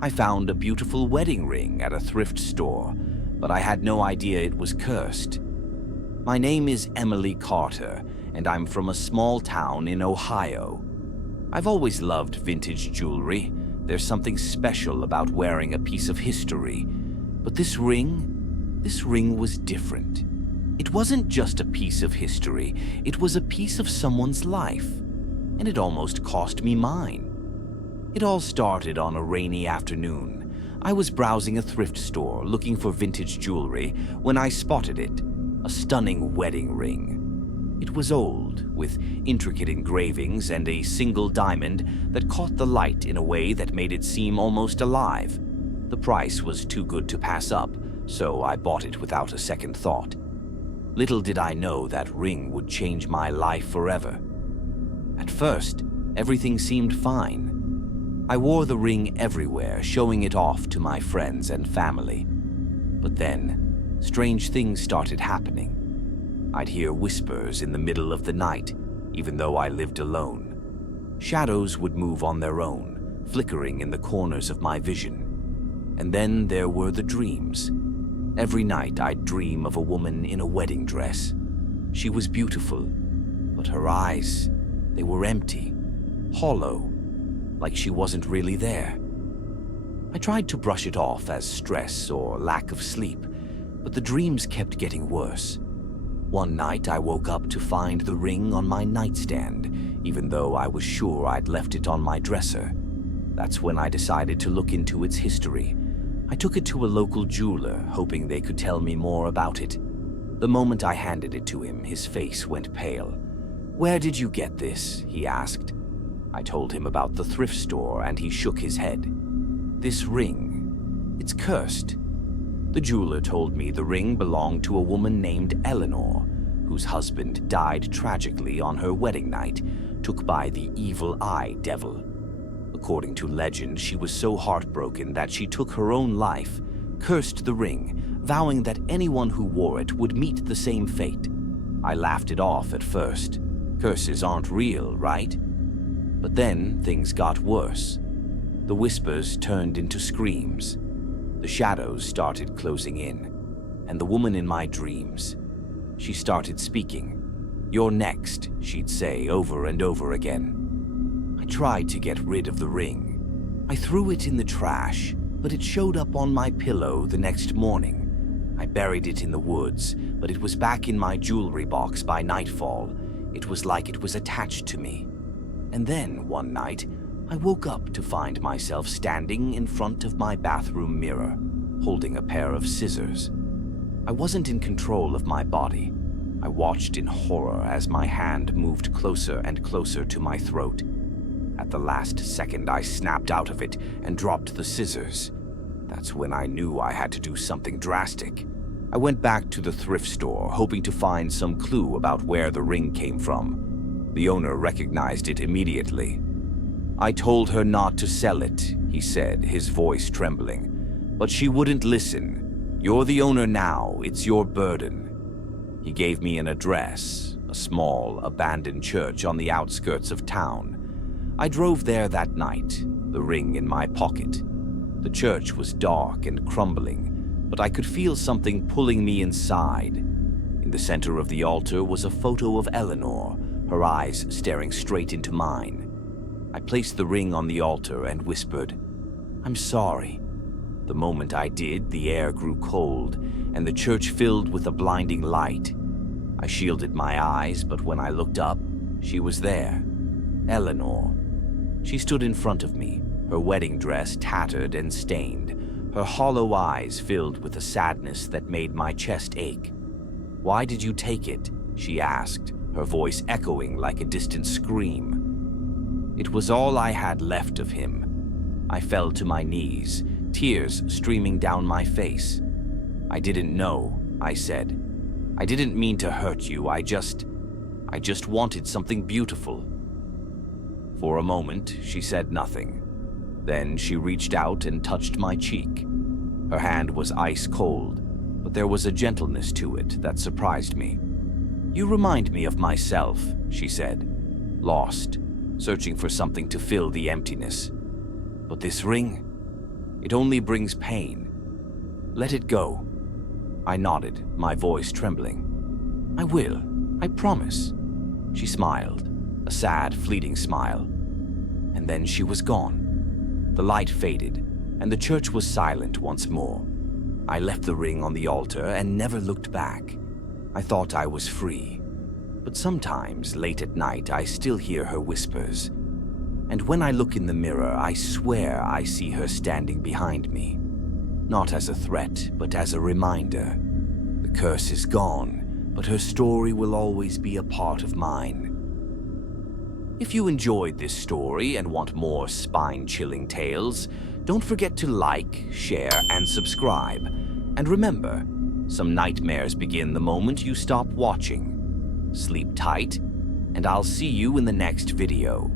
I found a beautiful wedding ring at a thrift store, but I had no idea it was cursed. My name is Emily Carter, and I'm from a small town in Ohio. I've always loved vintage jewelry. There's something special about wearing a piece of history. But this ring was different. It wasn't just a piece of history, it was a piece of someone's life, and it almost cost me mine. It all started on a rainy afternoon. I was browsing a thrift store looking for vintage jewelry when I spotted it, a stunning wedding ring. It was old, with intricate engravings and a single diamond that caught the light in a way that made it seem almost alive. The price was too good to pass up, so I bought it without a second thought. Little did I know that ring would change my life forever. At first, everything seemed fine. I wore the ring everywhere, showing it off to my friends and family. But then, strange things started happening. I'd hear whispers in the middle of the night, even though I lived alone. Shadows would move on their own, flickering in the corners of my vision. And then there were the dreams. Every night I'd dream of a woman in a wedding dress. She was beautiful, but her eyes, they were empty, hollow, like she wasn't really there. I tried to brush it off as stress or lack of sleep, but the dreams kept getting worse. One night I woke up to find the ring on my nightstand, even though I was sure I'd left it on my dresser. That's when I decided to look into its history. I took it to a local jeweler, hoping they could tell me more about it. The moment I handed it to him, his face went pale. "Where did you get this?" he asked. I told him about the thrift store, and he shook his head. "This ring, it's cursed." The jeweler told me the ring belonged to a woman named Eleanor, whose husband died tragically on her wedding night, took by the evil eye devil. According to legend, she was so heartbroken that she took her own life, cursed the ring, vowing that anyone who wore it would meet the same fate. I laughed it off at first. Curses aren't real, right? But then things got worse. The whispers turned into screams. The shadows started closing in, and the woman in my dreams, she started speaking. "You're next," she'd say over and over again. I tried to get rid of the ring. I threw it in the trash, but it showed up on my pillow the next morning. I buried it in the woods, but it was back in my jewelry box by nightfall. It was like it was attached to me. And then, one night, I woke up to find myself standing in front of my bathroom mirror, holding a pair of scissors. I wasn't in control of my body. I watched in horror as my hand moved closer and closer to my throat. At the last second, I snapped out of it and dropped the scissors. That's when I knew I had to do something drastic. I went back to the thrift store, hoping to find some clue about where the ring came from. The owner recognized it immediately. "I told her not to sell it," he said, his voice trembling. "But she wouldn't listen. You're the owner now. It's your burden." He gave me an address, a small, abandoned church on the outskirts of town. I drove there that night, the ring in my pocket. The church was dark and crumbling, but I could feel something pulling me inside. In the center of the altar was a photo of Eleanor, her eyes staring straight into mine. I placed the ring on the altar and whispered, "I'm sorry." The moment I did, the air grew cold, and the church filled with a blinding light. I shielded my eyes, but when I looked up, she was there. Eleanor. She stood in front of me, her wedding dress tattered and stained, her hollow eyes filled with a sadness that made my chest ache. "Why did you take it?" she asked, her voice echoing like a distant scream. It was all I had left of him. I fell to my knees, tears streaming down my face. "I didn't know," I said. "I didn't mean to hurt you. I just wanted something beautiful." For a moment, she said nothing. Then she reached out and touched my cheek. Her hand was ice cold, but there was a gentleness to it that surprised me. You remind me of myself, she said, lost, searching for something to fill the emptiness. But this ring, it only brings pain. Let it go. I nodded, my voice trembling. I will, I promise. She smiled, a sad, fleeting smile. And then she was gone. The light faded, and the church was silent once more. I left the ring on the altar and never looked back. I thought I was free. But sometimes, late at night, I still hear her whispers. And when I look in the mirror, I swear I see her standing behind me. Not as a threat, but as a reminder. The curse is gone, but her story will always be a part of mine. If you enjoyed this story and want more spine-chilling tales, don't forget to like, share, and subscribe. And remember, some nightmares begin the moment you stop watching. Sleep tight, and I'll see you in the next video.